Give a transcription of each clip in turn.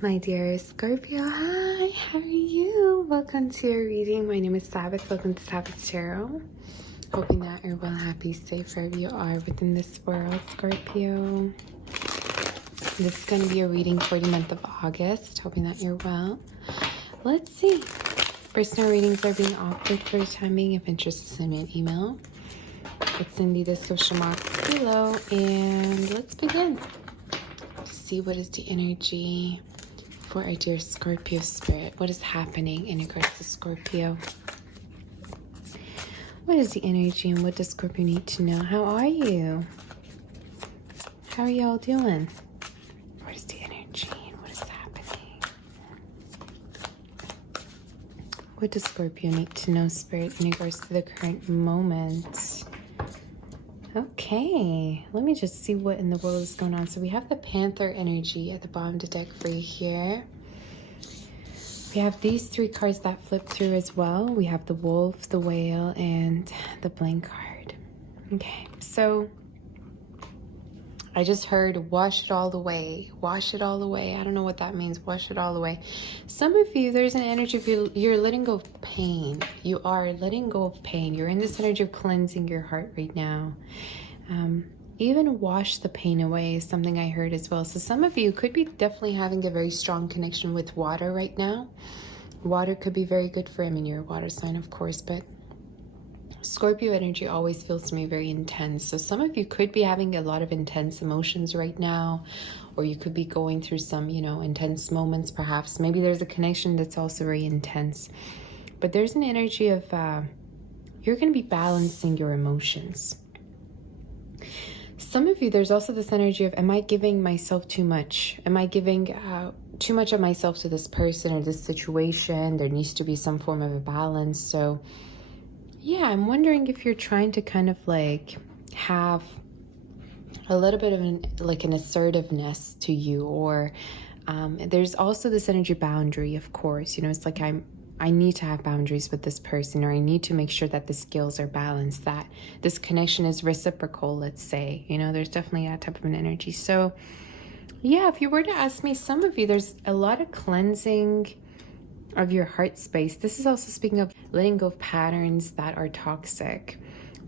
My dear Scorpio, hi, how are you? Welcome to your reading. My name is Sabbath. Welcome to Sabbath Tarot. Hoping that you're well, happy, safe wherever you are within this world, Scorpio. This is going to be a reading for the month of August. Hoping that you're well. Let's see. Personal readings are being offered for the time being. If interested, send me an email. It's in the description box below. And let's begin. See what is the energy for our dear Scorpio spirit. What is happening in regards to Scorpio? What is the energy and what does Scorpio need to know? How are you? How are y'all doing? What is the energy and what is happening? What does Scorpio need to know, spirit, in regards to the current moment? Okay, let me just see what in the world is going on. So we have the Panther energy at the bottom of the deck for you here. We have these three cards that flip through as well. We have the Wolf, the Whale, and the Blank card. Okay, so I just heard wash it all away. Wash it all away. I don't know what that means. Wash it all away. Some of you, there's an energy of you're letting go of pain. You are letting go of pain. You're in this energy of cleansing your heart right now. Even wash the pain away is something I heard as well. So some of you could be definitely having a very strong connection with water right now. Water could be very good for, I mean, you're a water sign, of course, but Scorpio energy always feels to me very intense. So some of you could be having a lot of intense emotions right now, or you could be going through some, intense moments perhaps. Maybe there's a connection that's also very intense. But there's an energy of you're going to be balancing your emotions. Some of you, there's also this energy of, am I giving myself too much? Am I giving too much of myself to this person or this situation? There needs to be some form of a balance. So yeah, I'm wondering if you're trying to kind of like have a little bit of an assertiveness to you, or there's also this energy boundary, of course. It's like I need to have boundaries with this person, or I need to make sure that the skills are balanced, that this connection is reciprocal, let's say. There's definitely that type of an energy. So yeah, if you were to ask me, some of you, there's a lot of cleansing of your heart space. This is also speaking of letting go of patterns that are toxic.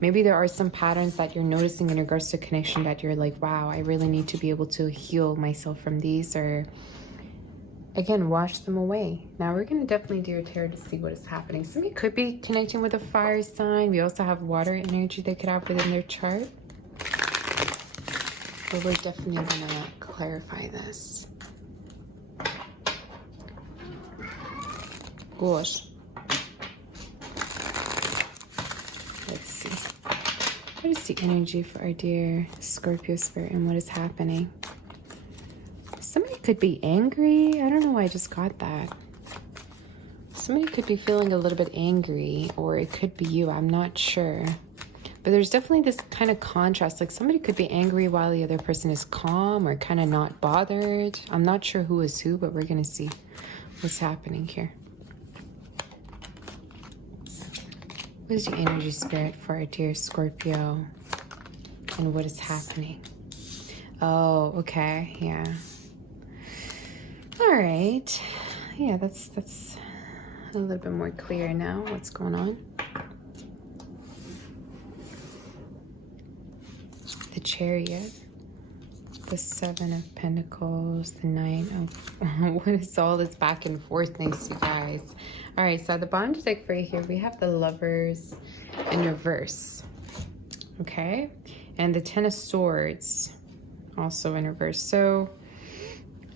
Maybe there are some patterns that you're noticing in regards to connection that you're like, wow, I really need to be able to heal myself from these, or again, wash them away. Now we're going to definitely do your tarot to see what is happening. Somebody could be connecting with a fire sign. We also have water energy they could have within their chart. But we're definitely going to clarify this. Gosh. Let's see. What is the energy for our dear Scorpio spirit and what is happening? Somebody could be angry. I don't know why I just got that. Somebody could be feeling a little bit angry, or it could be you. I'm not sure. But there's definitely this kind of contrast. Like somebody could be angry while the other person is calm or kind of not bothered. I'm not sure who is who, but we're going to see what's happening here. What is the energy spirit for our dear Scorpio and what is happening? Oh, okay. Yeah. All right. Yeah, that's a little bit more clear now what's going on. The Chariot, the Seven of Pentacles, the Nine of... What is all this back and forthness, you guys? All right, so at the bottom of the deck for you here, we have the Lovers in reverse. Okay? And the Ten of Swords also in reverse. So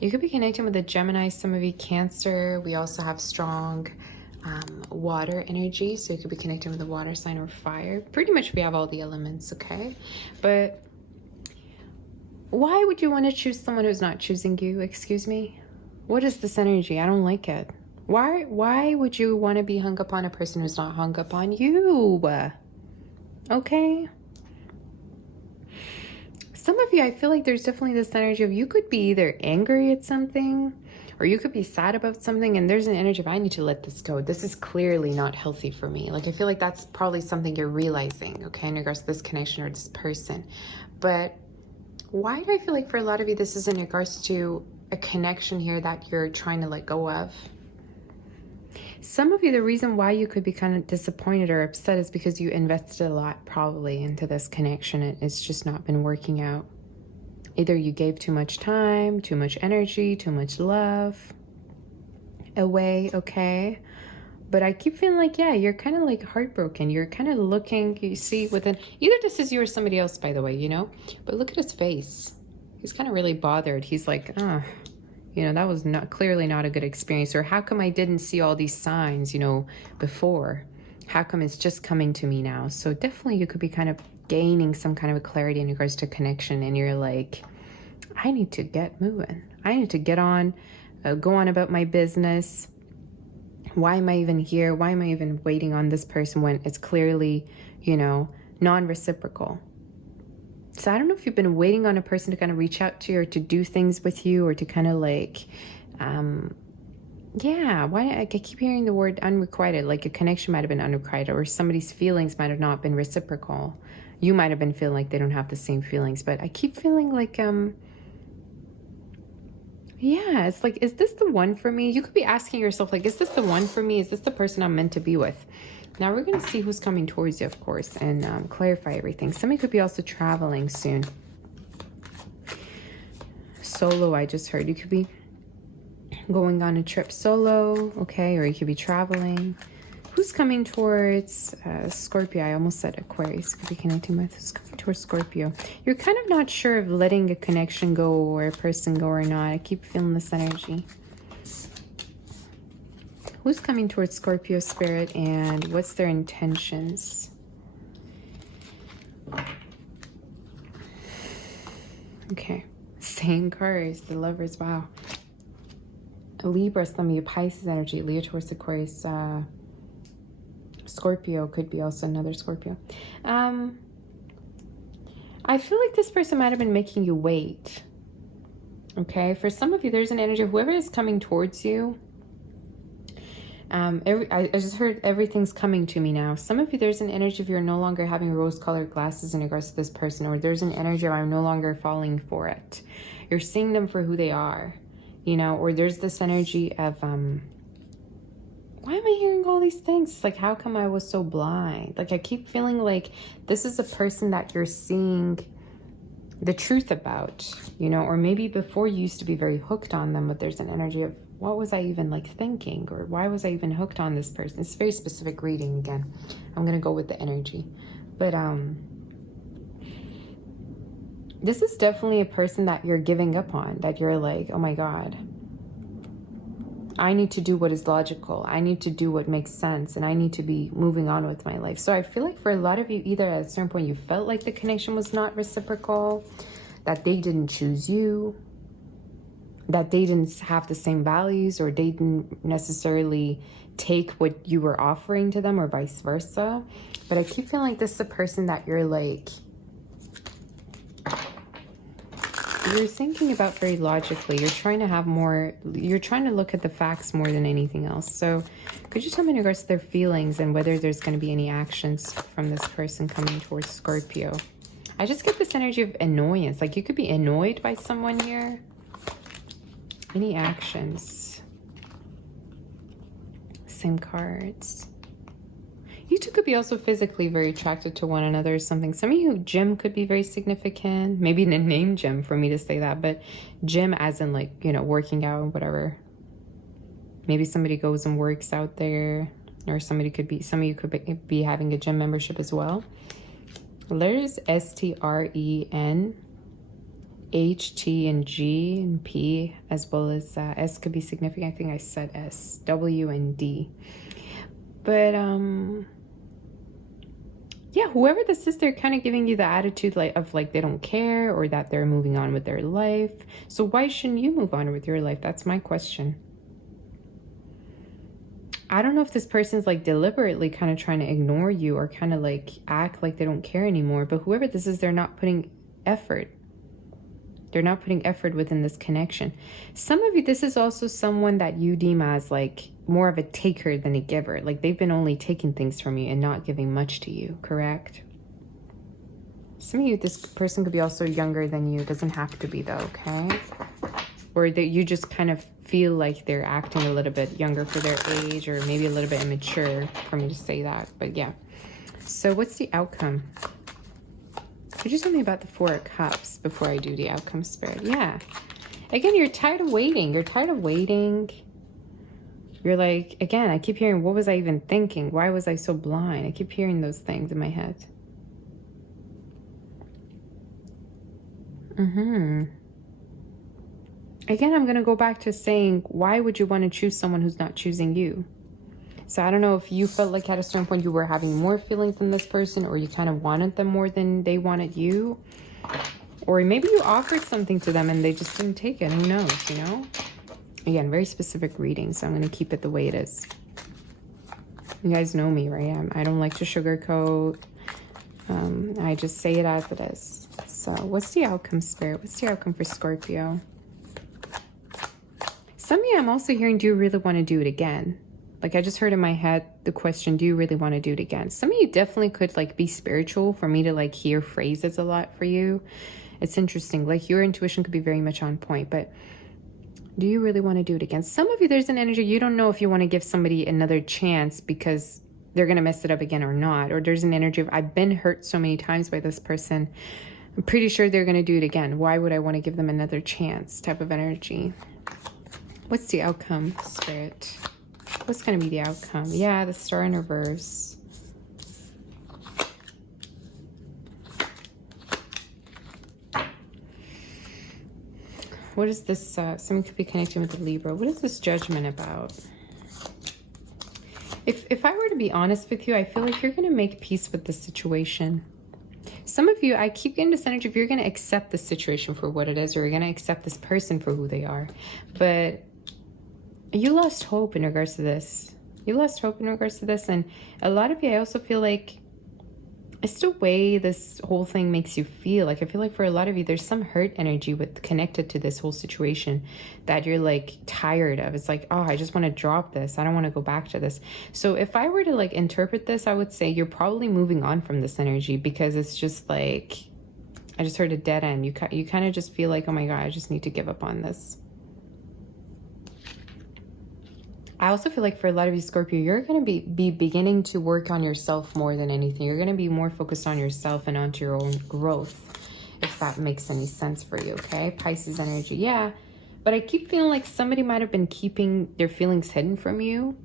you could be connecting with a Gemini, some of you Cancer. We also have strong water energy, so you could be connecting with a water sign or fire. Pretty much we have all the elements, okay? But why would you want to choose someone who's not choosing you? Excuse me? What is this energy? I don't like it. Why would you want to be hung up on a person who's not hung up on you? Okay? Some of you, I feel like there's definitely this energy of you could be either angry at something or you could be sad about something, and there's an energy of I need to let this go. This is clearly not healthy for me. Like I feel like that's probably something you're realizing, okay, in regards to this connection or this person. But why do I feel like for a lot of you this is in regards to a connection here that you're trying to let go of. Some of you, the reason why you could be kind of disappointed or upset is because you invested a lot probably into this connection and it's just not been working out. Either you gave too much time, too much energy, too much love away, okay? But I keep feeling like, yeah, you're kind of like heartbroken. You're kind of looking, you see, within, either this is you or somebody else, by the way, you know? But look at his face. He's kind of really bothered. He's like, you know, that was not clearly not a good experience. Or how come I didn't see all these signs, you know, before? How come it's just coming to me now? So definitely you could be kind of gaining some kind of a clarity in regards to connection. And you're like, I need to get moving. I need to get on, go on about my business. Why am I even here? Why am I even waiting on this person when it's clearly, you know, non-reciprocal? So I don't know if you've been waiting on a person to kind of reach out to you or to do things with you or to kind of like, yeah, why I keep hearing the word unrequited, like a connection might have been unrequited or somebody's feelings might have not been reciprocal. You might have been feeling like they don't have the same feelings, but I keep feeling like, yeah, it's like, is this the one for me? You could be asking yourself, like, is this the one for me? Is this the person I'm meant to be with? Now we're going to see who's coming towards you, of course, and clarify everything. Somebody could be also traveling soon. Solo, I just heard. You could be going on a trip solo, okay? Or you could be traveling. Who's coming towards Scorpio? I almost said Aquarius. Could be connecting with. Who's coming towards Scorpio? You're kind of not sure of letting a connection go or a person go or not. I keep feeling this energy. Who's coming towards Scorpio spirit and what's their intentions? Okay. Same cards. The Lovers. Wow. Libra, some of you. Pisces energy. Leo towards Aquarius. Scorpio could be also another Scorpio. I feel like this person might have been making you wait. Okay. For some of you, there's an energy of whoever is coming towards you. I just heard everything's coming to me now. Some of you, there's an energy of you're no longer having rose-colored glasses in regards to this person, or there's an energy of I'm no longer falling for it. You're seeing them for who they are, you know, or there's this energy of, why am I hearing all these things? It's like, how come I was so blind? Like, I keep feeling like this is a person that you're seeing the truth about, you know, or maybe before you used to be very hooked on them, but there's an energy of, what was I even like thinking, or why was I even hooked on this person? It's a very specific reading again. I'm going to go with the energy. But this is definitely a person that you're giving up on, that you're like, oh my God, I need to do what is logical. I need to do what makes sense, and I need to be moving on with my life. So I feel like for a lot of you, either at a certain point you felt like the connection was not reciprocal, that they didn't choose you, that they didn't have the same values, or they didn't necessarily take what you were offering to them, or vice versa. But I keep feeling like this is a person that you're like, you're thinking about very logically. You're trying to have more, you're trying to look at the facts more than anything else. So could you tell me in regards to their feelings and whether there's going to be any actions from this person coming towards Scorpio? I just get this energy of annoyance. Like you could be annoyed by someone here. Any actions? Same cards. You two could be also physically very attracted to one another or something. Some of you, gym could be very significant. Maybe a name gym for me to say that, but gym as in like, you know, working out, whatever. Maybe somebody goes and works out there, or somebody could be, some of you could be having a gym membership as well. There's S-T-R-E-N. H, T, and G, and P, as well as S could be significant. I think I said S, W, and D. But, yeah, whoever this is, they're kind of giving you the attitude of they don't care, or that they're moving on with their life. So why shouldn't you move on with your life? That's my question. I don't know if this person's like deliberately kind of trying to ignore you or kind of like act like they don't care anymore. But whoever this is, they're not putting effort. They're not putting effort within this connection. Some of you, this is also someone that you deem as like more of a taker than a giver. Like they've been only taking things from you and not giving much to you, correct? Some of you, this person could be also younger than you. It doesn't have to be though, okay? or that you just kind of feel like they're acting a little bit younger for their age, or maybe a little bit immature for me to say that. But yeah. So what's the outcome? Could you tell me about the Four of Cups before I do the outcome, Spirit? Yeah. Again, you're tired of waiting. You're tired of waiting. You're like, again, I keep hearing, what was I even thinking? Why was I so blind? I keep hearing those things in my head. Again, I'm going to go back to saying, why would you want to choose someone who's not choosing you? So I don't know if you felt like at a certain point you were having more feelings than this person, or you kind of wanted them more than they wanted you. Or maybe you offered something to them and they just didn't take it. Who knows, you know? Again, very specific reading, so I'm going to keep it the way it is. You guys know me, right? I don't like to sugarcoat. I just say it as it is. So what's the outcome, Spirit? What's the outcome for Scorpio? Some of you, I'm also hearing, do you really want to do it again? Like I just heard in my head the question, do you really want to do it again? Some of you definitely could like be spiritual for me to like hear phrases a lot for you. It's interesting. Like your intuition could be very much on point, but do you really want to do it again? Some of you, there's an energy, you don't know if you want to give somebody another chance because they're going to mess it up again or not. Or there's an energy of, I've been hurt so many times by this person. I'm pretty sure they're going to do it again. Why would I want to give them another chance? Type of energy. What's the outcome, Spirit? What's going to be the outcome? Yeah, the Star in reverse. What is this? Someone could be connecting with the Libra. What is this Judgment about? If I were to be honest with you, I feel like you're going to make peace with this situation. Some of you, I keep getting this energy of you're going to accept the situation for what it is, or you're going to accept this person for who they are. But you lost hope in regards to this. You lost hope in regards to this. And a lot of you, I also feel like it's the way this whole thing makes you feel. Like I feel like for a lot of you, there's some hurt energy with connected to this whole situation that you're like tired of. It's like, oh, I just want to drop this. I don't want to go back to this. So if I were to like interpret this, I would say you're probably moving on from this energy, because it's just like, I just heard a dead end. You kind of just feel like, oh my God, I just need to give up on this. I also feel like for a lot of you, Scorpio, you're going to be beginning to work on yourself more than anything. You're going to be more focused on yourself and onto your own growth, if that makes any sense for you, okay? Pisces energy, yeah. But I keep feeling like somebody might have been keeping their feelings hidden from you.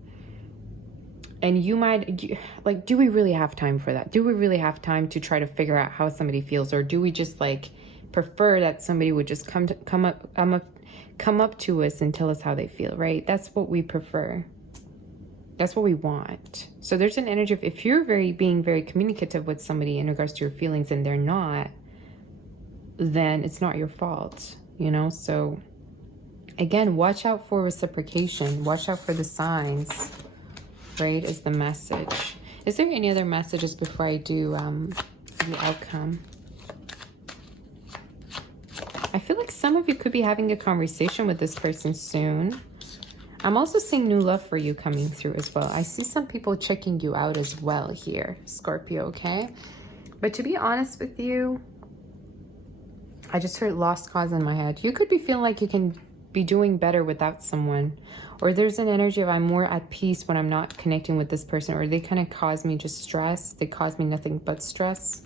And you might, like, do we really have time for that? Do we really have time to try to figure out how somebody feels? Or do we just, like, prefer that somebody would just come up to us and tell us how they feel, right? That's what we prefer. That's what we want. So there's an energy of, if you're being very communicative with somebody in regards to your feelings and they're not, then it's not your fault, you know? So again, watch out for reciprocation. Watch out for the signs, right? Is the message. Is there any other messages before I do the outcome? I feel like some of you could be having a conversation with this person soon. I'm also seeing new love for you coming through as well. I see some people checking you out as well here, Scorpio, okay? But to be honest with you, I just heard lost cause in my head. You could be feeling like you can be doing better without someone. Or there's an energy of I'm more at peace when I'm not connecting with this person. Or they kind of cause me just stress. They cause me nothing but stress.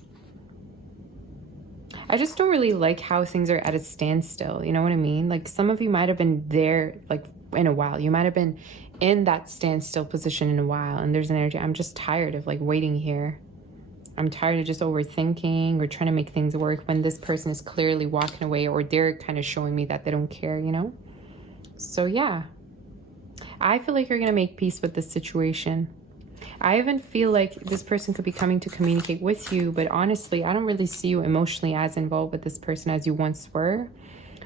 I just don't really like how things are at a standstill. You know what I mean? Like some of you might have been there like in a while. You might have been in that standstill position in a while. And there's an energy. I'm just tired of like waiting here. I'm tired of just overthinking or trying to make things work when this person is clearly walking away, or they're kind of showing me that they don't care, you know? So yeah, I feel like you're going to make peace with this situation. I even feel like this person could be coming to communicate with you, but honestly, I don't really see you emotionally as involved with this person as you once were,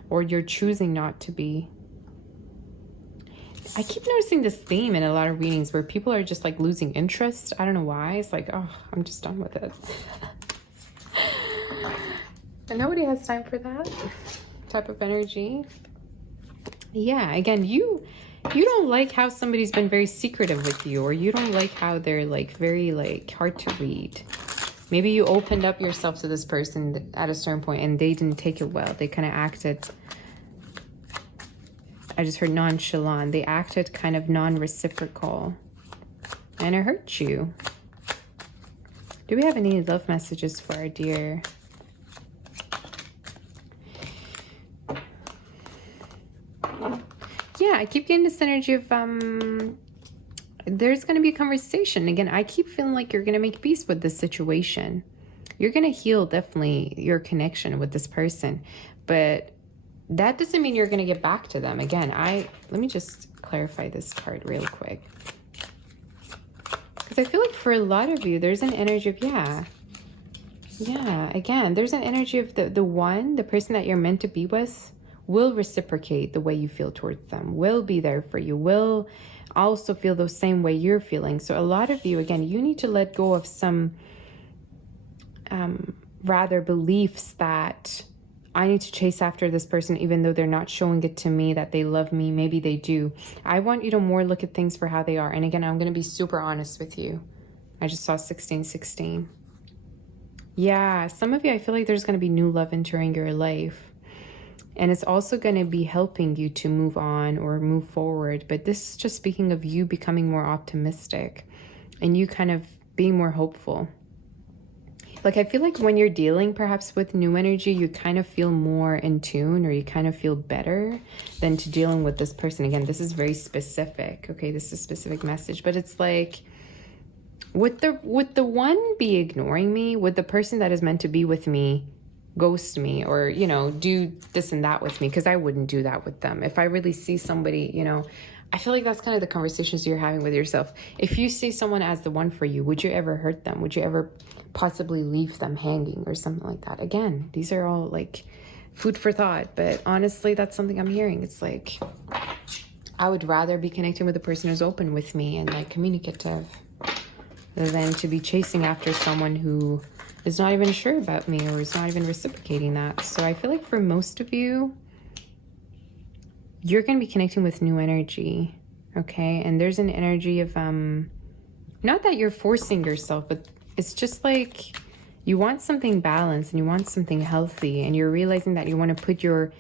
or you're choosing not to be. I keep noticing this theme in a lot of readings where people are just like losing interest. I don't know why. It's like, oh, I'm just done with it. And nobody has time for that type of energy. Yeah, again, you don't like how somebody's been very secretive with you, or you don't like how they're like very like hard to read. Maybe you opened up yourself to this person at a certain point and they didn't take it well. They kind of acted I just heard nonchalant. They acted kind of non-reciprocal. And it hurt you. Do we have any love messages for our dear? Yeah, I keep getting this energy of there's going to be a conversation. Again, I keep feeling like you're going to make peace with this situation. You're going to heal definitely your connection with this person. But that doesn't mean you're going to get back to them. Again, let me just clarify this card real quick. Because I feel like for a lot of you, there's an energy of, yeah, again, there's an energy of the person that you're meant to be with will reciprocate the way you feel towards them, will be there for you, will also feel the same way you're feeling. So a lot of you, again, you need to let go of some rather beliefs that I need to chase after this person even though they're not showing it to me that they love me. Maybe they do. I want you to more look at things for how they are. And again, I'm going to be super honest with you. I just saw 1616. Yeah, some of you, I feel like there's going to be new love entering your life. And it's also going to be helping you to move on or move forward. But this is just speaking of you becoming more optimistic and you kind of being more hopeful. Like, I feel like when you're dealing perhaps with new energy, you kind of feel more in tune or you kind of feel better than to dealing with this person. Again, this is very specific. Okay, this is a specific message. But it's like, would the one be ignoring me? Would the person that is meant to be with me ghost me or, you know, do this and that with me? Because I wouldn't do that with them. If I really see somebody, you know, I feel like that's kind of the conversations you're having with yourself. If you see someone as the one for you, would you ever hurt them? Would you ever possibly leave them hanging or something like that? Again, these are all like food for thought. But honestly, that's something I'm hearing. It's like, I would rather be connecting with a person who's open with me and like communicative than to be chasing after someone who is not even sure about me or is not even reciprocating that. So I feel like for most of you, you're going to be connecting with new energy, okay? And there's an energy of, not that you're forcing yourself, but it's just like you want something balanced and you want something healthy and you're realizing that you want to put your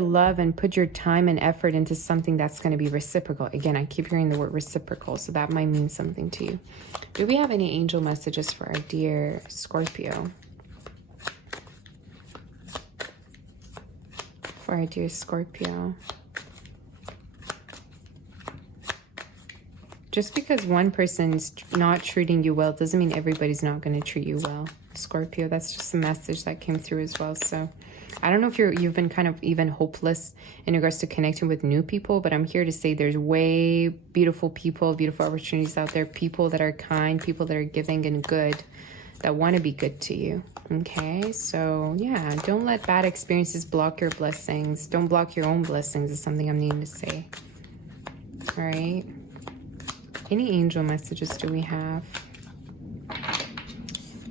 love and put your time and effort into something that's going to be reciprocal. Again, I keep hearing the word reciprocal, so that might mean something to you. Do we have any angel messages for our dear Scorpio? For our dear Scorpio. Just because one person's not treating you well doesn't mean everybody's not going to treat you well. Scorpio, that's just a message that came through as well. So I don't know if you've been kind of even hopeless in regards to connecting with new people, but I'm here to say there's way beautiful people, beautiful opportunities out there, people that are kind, people that are giving and good, that want to be good to you. Okay, so yeah, don't let bad experiences block your blessings. Don't block your own blessings is something I'm needing to say. All right. Any angel messages do we have?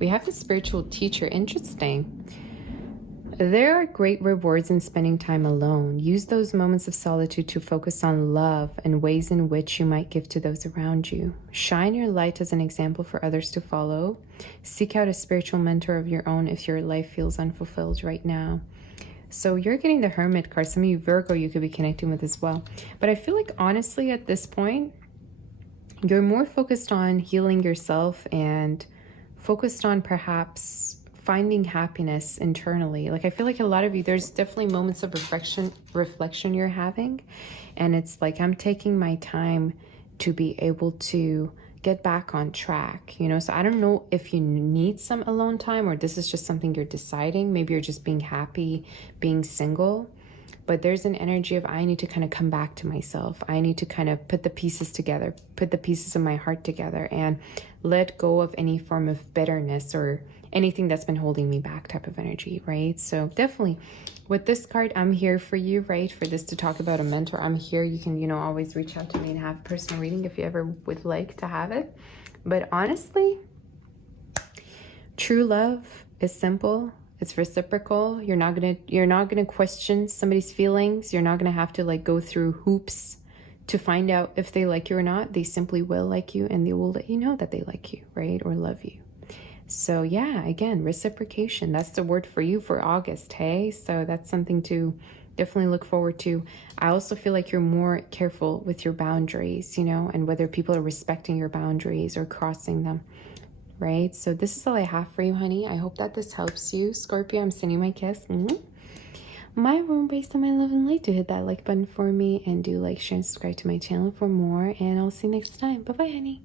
We have the spiritual teacher. Interesting. There are great rewards in spending time alone. Use those moments of solitude to focus on love and ways in which you might give to those around you. Shine your light as an example for others to follow. Seek out a spiritual mentor of your own if your life feels unfulfilled right now. So you're getting the Hermit card. Some of you Virgo you could be connecting with as well. But I feel like honestly at this point, you're more focused on healing yourself and focused on perhaps finding happiness internally. Like I feel like a lot of you, there's definitely moments of reflection you're having. And it's like, I'm taking my time to be able to get back on track, you know? So I don't know if you need some alone time or this is just something you're deciding. Maybe you're just being happy, being single. But there's an energy of I need to kind of come back to myself. I need to kind of put the pieces together, put the pieces of my heart together and let go of any form of bitterness or anything that's been holding me back type of energy, right? So definitely with this card, I'm here for you, right? For this to talk about a mentor, I'm here. You can, you know, always reach out to me and have a personal reading if you ever would like to have it. But honestly, true love is simple. It's reciprocal. You're not gonna question somebody's feelings. You're not gonna have to like go through hoops to find out if they like you or not. They simply will like you and they will let you know that they like you, right? Or love you. So yeah, again, reciprocation. That's the word for you for August, hey? So that's something to definitely look forward to. I also feel like you're more careful with your boundaries, you know, and whether people are respecting your boundaries or crossing them, right? So this is all I have for you, honey. I hope that this helps you. Scorpio, I'm sending you my kiss. My room based on my love and light. Do hit that like button for me, and do like, share, and subscribe to my channel for more. And I'll see you next time. Bye-bye, honey.